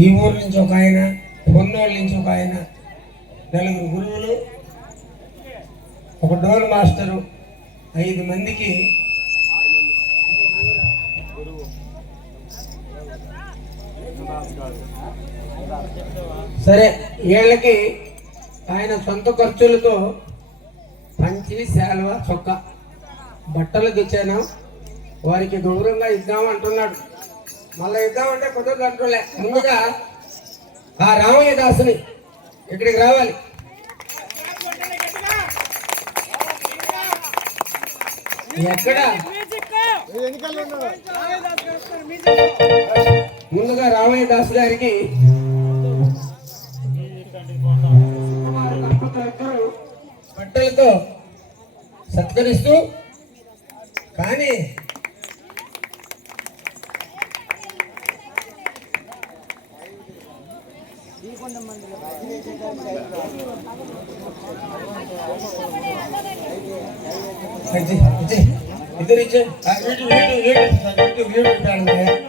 ఈ ఊరు నుంచి ఒక ఆయన పొన్నోళ్ళ నుంచి ఒక ఆయన నలుగురు గురువులు ఒక డోల్ మాస్టరు ఐదు మందికి సరే వీళ్ళకి ఆయన సొంత ఖర్చులతో పంచి శాలువ చొక్క బట్టలు తెచ్చాను. వారికి గౌరవంగా ఇద్దాం అంటున్నాడు. మళ్ళీ ఇద్దామంటే కుదరదు అంటులే ముందుగా ఆ రామయ్య దాసుని ఇక్కడికి రావాలి. ఎక్కడ? ముందుగా రామయ్య దాస్ గారికి బట్టలతో సత్కరిస్తూ కానీ ఇద్దరు ఇచ్చే వీడు వీడు వీడు వీడు వీడు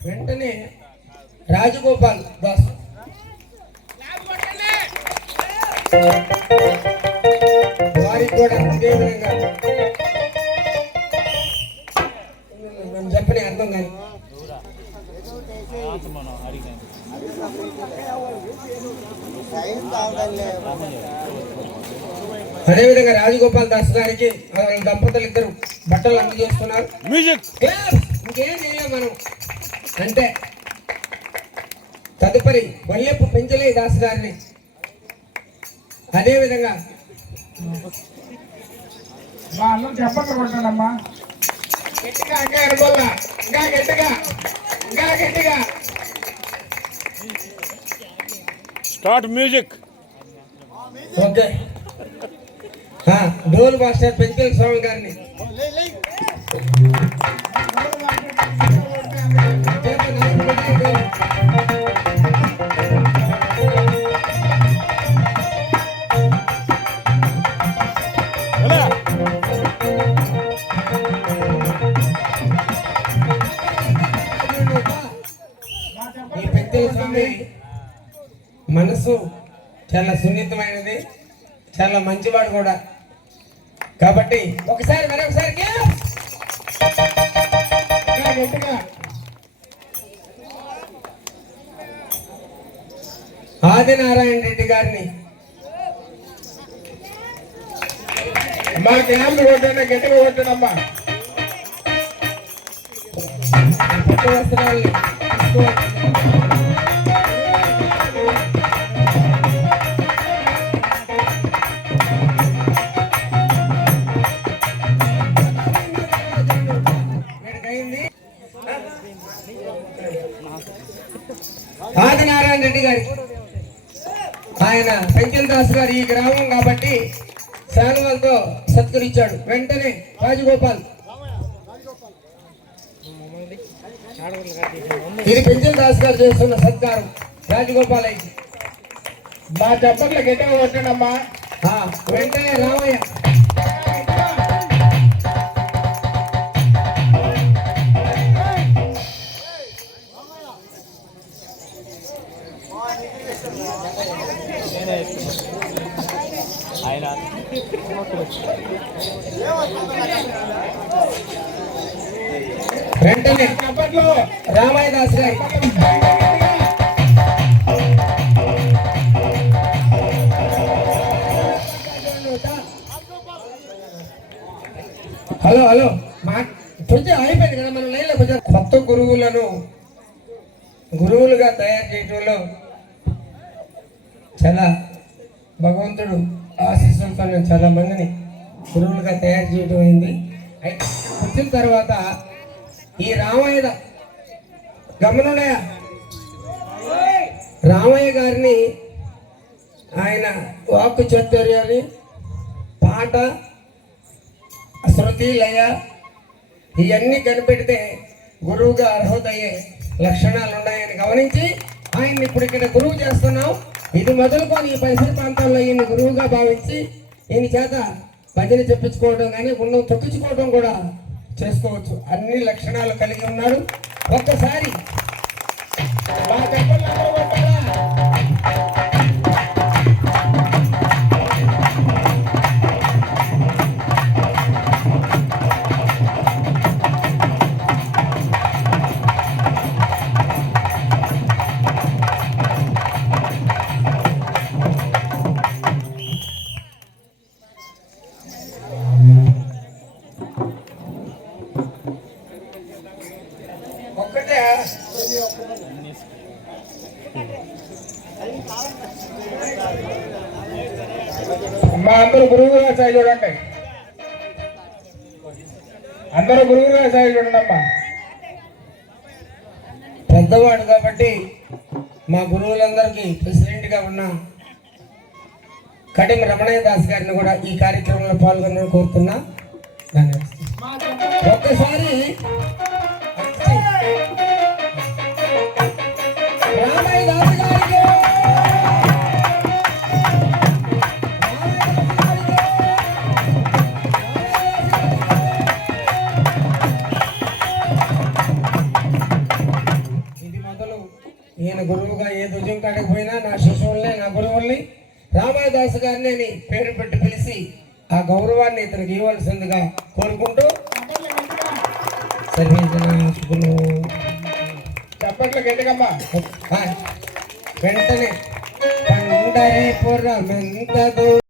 వెంటనే రాజగోపాల్ దాస్. వారికి కూడా ఇదే విధంగా. మనం చెప్పని అర్థం కానీ. అదేవిధంగా రాజగోపాల్ దాస్ గారికి దంపతులు ఇద్దరు బట్టలు అందజేస్తున్నారు! ఇంకేం చేయలేం మనం. అంటే తదుపరి వల్లెప్పు పెంచలే దాస్ గారిని అదేవిధంగా మా అన్నం చెప్పట్లు కొట్టాడమ్మా. గట్టిగా ఇంకా ఇంకా గట్టిగా? ఇంకా గట్టిగా? Start music. Okay. Dhol master Penchala Swamy గారిని. ఈ మనసు చాలా సున్నితమైనది చాలా మంచివాడు కూడా. కాబట్టి ఒకసారి మరొకసారి ఆదినారాయణ రెడ్డి గారిని. మా క్యాంపు కొట్టండి గట్టిగా కొట్టడమ్మా. పట్టు వస్త్రాలు గారి ఆయన పెంచల్ దాస్ గారు ఈ గ్రామం కాబట్టి శాలువలతో సత్కరించాడు. వెంటనే రాజగోపాల్. ఇది పెంచల్ దాస్ గారు చేస్తున్న సత్కారం. రాజగోపాల్ అయింది. మా చెప్పట్లు గట్టిగా కొట్టడమ్మా. వెంటనే రామయ్య. ఆయన వెంటనే చెప్పట్లు రామయ్య దాస్ గారి హలో హలో. మా కొంచెం అయిపోయింది కదా మనం లైన్లో కొంచెం కొత్త గురువులను గురువులుగా తయారు చేయడంలో చాలా భగవంతుడు ఆశీస్సులతో నేను చాలా మందిని గురువులుగా తయారు చేయడం అయింది. అయితే వచ్చిన తర్వాత ఈ రామయ్య గమనుడయ రామయ్య గారిని ఆయన వాక్కు చాతుర్యాన్ని పాట శృతి లయ ఇవన్నీ కనిపెడితే గురువుగా అర్హత అయ్యే లక్షణాలు ఉన్నాయని గమనించి ఆయన్ని ఇప్పుడు ఇక్కడ గురువు చేస్తున్నాం. ఇది మొదలుకొని ఈ పరిసర ప్రాంతాల్లో ఈయన గురువుగా భావించి ఈయన చేత భజన చెప్పించుకోవడం కానీ గుండం తొక్కించుకోవడం కూడా చేసుకోవచ్చు. అన్ని లక్షణాలు కలిగి ఉన్నాడు. ఒక్కసారి మా మా అందరూ గురువుగా సాయి చూడండి అందరూ గురువుగా సాయి చూడండి అమ్మా పెద్దవాడు కాబట్టి మా గురువులందరికీ ప్రెసిడెంట్గా ఉన్న కటిం రమణయ్య దాస్ గారిని కూడా ఈ కార్యక్రమంలో పాల్గొనని కోరుతున్నా. ధన్యవాదాలు. ఒక్కసారి ఏ పోయినా నా శిశువుల్ని నా గురువుల్ని రామాదాస్ గారిని అని పేరు పెట్టి పిలిచి ఆ గౌరవాన్ని ఇతనికి ఇవ్వాల్సిందిగా కోరుకుంటూ సర్వేజన శుభులు చెప్పట్లు గట్టిగమ్మా వెంటనే పండరి